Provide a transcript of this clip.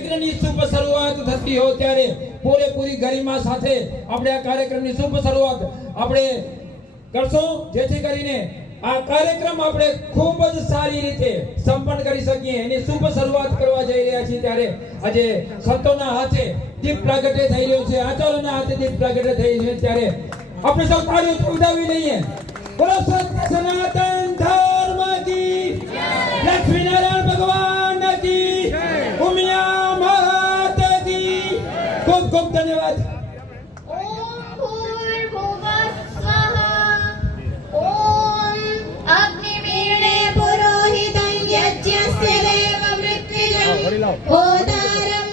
યજ્ઞની શુભ શરૂઆત થતી હોય ત્યારે પૂરેપૂરી ગરિમા સાથે આપણે આ કાર્યક્રમની શુભ શરૂઆત આપણે કરશું, જેથી કરીને આ કાર્યક્રમ આપણે ખૂબ જ સારી રીતે સંપન્ન કરી શકીએ એની શુભ શરૂઆત કરવા જઈ રહ્યા છીએ। ત્યારે આજે સંતોના હાથે દીપ પ્રાગટ્ય થઈ રહ્યું છે, આચાર્યના હાથે દીપ પ્રાગટ્ય થઈ રહ્યું છે, ત્યારે આપણે સૌ તાળીઓ ઉડાવી લઈએ। બોલો સત્ય સનાતન ધર્મ કી જય, લક્ષ્મી નારાયણ ભગવાન કી જય, ઉમિયા માત કી ખૂબ ખૂબ ધન્યવાદ। ओम भूर्भुवस्वः ओम अग्निवीणे पुरोहितं यज्ञस्य देव मृत्युंजयं होतारं